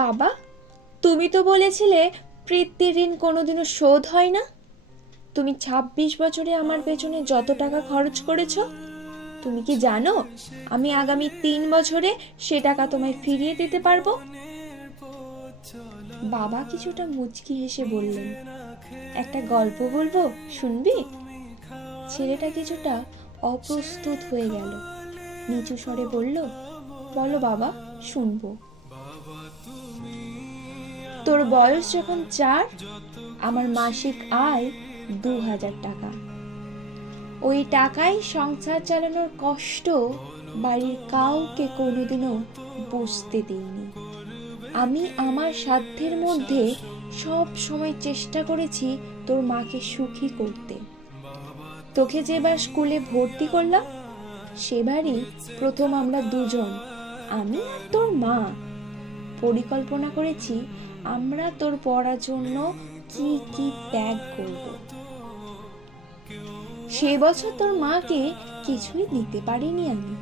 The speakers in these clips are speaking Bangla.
বাবা, তুমি তো বলেছিলে প্রীতির ঋণ কোনোদিনও শোধ হয় না। তুমি 26 বছরে আমার পেছনে যত টাকা খরচ করেছো, তুমি কি জানো আমি আগামী 3 বছরে সে টাকা তোমায় ফিরিয়ে দিতে পারবো? বাবা কিছুটা মুচকি হেসে বললেন, একটা গল্প বলবো, শুনবি? ছেলেটা কিছুটা অপ্রস্তুত হয়ে গেল, নিচু স্বরে বলল, বলো বাবা, শুনবো। তোর বয়স যখন 4, আমার মাসিক আয় 2000 টাকা। ওই টাকায় সংসার চালানোর কষ্ট বাড়ির কাউকে কোনোদিনও বুঝতে দিইনি। আমি আমার সাধ্যের মধ্যে সব সময় চেষ্টা করেছি তোর মাকে সুখী করতে। তোকে যেবার স্কুলে ভর্তি করলাম, সেবারই প্রথম আমরা দুজন, আমি আর তোর মা, পরিকল্পনা করেছি আমরা তোর পড়ার জন্য কি কি ত্যাগ করব। সে বছর তোর মাকে কিছুই দিতে পারিনি আমি।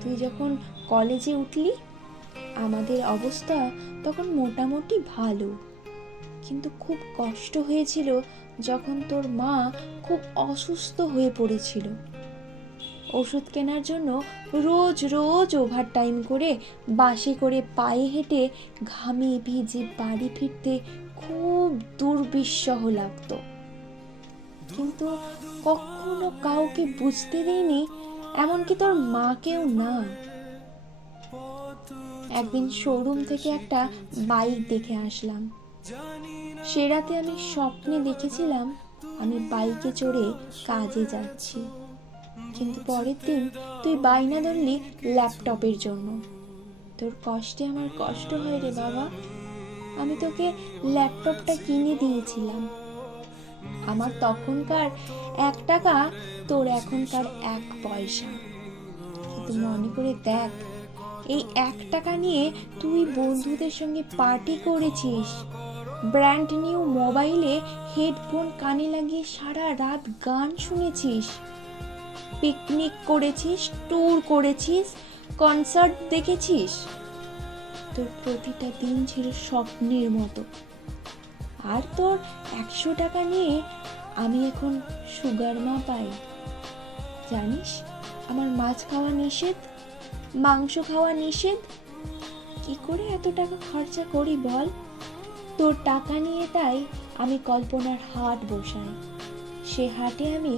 তুই যখন কলেজে উঠলি, আমাদের অবস্থা তখন মোটামুটি ভালো, কিন্তু খুব কষ্ট হয়েছিল যখন তোর মা খুব অসুস্থ হয়ে পড়েছিল। ওষুধ কেনার জন্য রোজ রোজ ওভারটাইম করে বাসে করে পায়ে হেঁটে ঘামে ভিজে বাড়ি ফিরতে খুব দুর্বিষহ লাগতো, কিন্তু কখনো কাউকে বুঝতে দেইনি, এমনকি তোর মাকেও না। একদিন শোরুম থেকে একটা বাইক দেখে আসলাম। সে রাতে আমি স্বপ্নে দেখেছিলাম আমি বাইকে চড়ে কাজে যাচ্ছি, কিন্তু পরের দিন তুই বায়না ধরলি ল্যাপটপের জন্য। তোর কষ্টে আমার কষ্ট হয় রে বাবা। আমি তোকে ল্যাপটপটা কিনে দিয়েছিলাম। আমার তখনকার 1 টাকা তোর এখনকার 1 পয়সা, কিন্তু মনে করে দেখ, এই 1 টাকা নিয়ে তুই বন্ধুদের সঙ্গে পার্টি করেছিস, ব্র্যান্ড নিউ মোবাইলে হেডফোন কানে লাগিয়ে সারা রাত গান শুনেছিস, পিকনিক করেছিস, ট্যুর করেছিস, কনসার্ট দেখেছিস। তোর প্রতিটা দিন ছিল স্বপ্নের মতো। আর তোর 100 টাকা নিয়ে আমি এখন সুগার মা পাই। জানিস, আমার মাছ খাওয়া নিষেধ, মাংস খাওয়া নিষেধ। কি করে এত টাকা খরচা করি বল? তোর টাকা নিয়ে তাই আমি কল্পনার হাট বসাই। সে হাটে আমি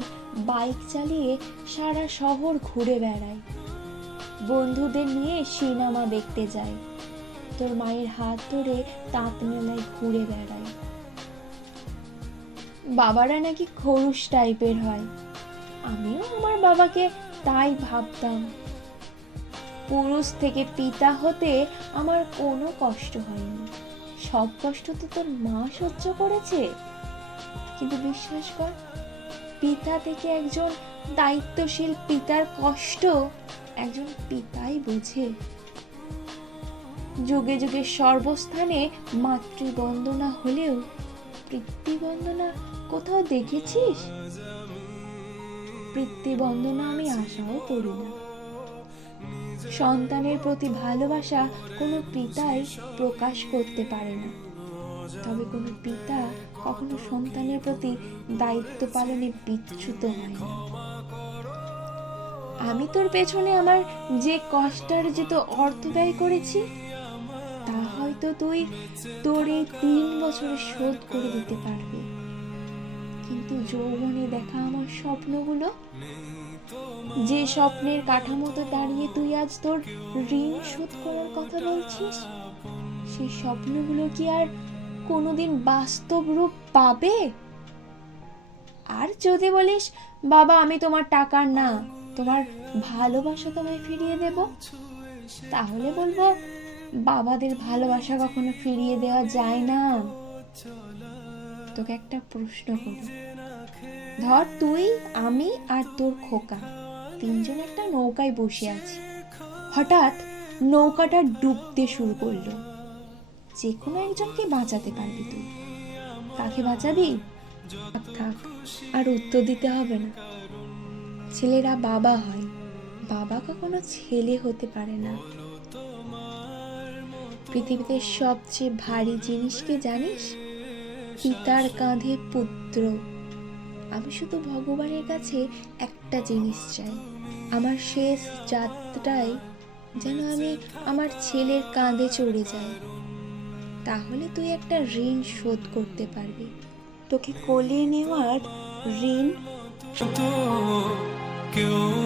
বাইক চালিয়ে সারা শহর ঘুরে বেড়াই, বন্ধুদের নিয়ে সিনেমা দেখতে যাই, তোর মায়ের হাত ধরে তাঁত মেলায় ঘুরে বেড়াই। বাবারা নাকি খরুশ টাইপের হয়, আমিও আমার বাবাকে তাই ভাবতাম। পুরুষ থেকে পিতা হতে আমার কোনো কষ্ট হয়নি, সব কষ্ট তো তোর মা সহ্য করেছে। কিন্তু বিশ্বাস কর, পিতা থেকে একজন দায়িত্বশীল পিতার কষ্ট একজন পিতাই বোঝে। যুগে যুগে সর্বস্থানে মাতৃবন্দনা হলেও পিতৃবন্দনা কোথাও দেখেছিস? পিতৃবন্দনা আমি আশাও করি না। সন্তানের প্রতি ভালোবাসা কোনো পিতাই প্রকাশ করতে পারে না, তবে কোনো পিতা কখনো সন্তানের প্রতি দায়িত্ব পালনে বিচ্যুত হয় না। আমি তোর পেছনে আমার যে কষ্টার্জিত অর্থ ব্যয় করেছি, তা হয়তো তুই তোর এই 3 বছরে শোধ করে দিতে পারবি, কিন্তু যৌবনে দেখা আমার স্বপ্নগুলো, যে স্বপ্নের কাঠামোতে দাঁড়িয়ে তুই আজ তোর ঋণ শোধ করার কথা বলছিস, সেই স্বপ্নগুলো কি আর কোনোদিন বাস্তব রূপ পাবে? আর যদি বলিস, বাবা আমি তোমার টাকার না, তোমার ভালোবাসা তোমায় ফিরিয়ে দেব, তাহলে বলবো, বাবাদের ভালোবাসা কখনো ফিরিয়ে দেওয়া যায় না। তোকে একটা প্রশ্ন করি, ধর তুই, আমি আর তোর খোকা তিনজন একটা নৌকায় বসে আছি। হঠাৎ নৌকাটা ডুবতে শুরু করলো। যে কোনো একজনকে বাঁচাতে পারবি তুই, কাকে বাঁচাবি? থাক, আর উত্তর দিতে হবে না। ছেলেরা বাবা হয়, বাবা কখনো ছেলে হতে পারে না। পৃথিবীতে সবচেয়ে ভারী জিনিস কি জানিস? পিতার কাঁধে পুত্র। আমি শুধু ভগবানের কাছে একটা জিনিস চাই, আমার শেষ যাত্রায় যেন আমি আমার ছেলের কাঁধে চড়ে যাই। তাহলে তুই একটা ঋণ শোধ করতে পারবি, তোকে কোলে নেওয়ার ঋণ। तो क्यों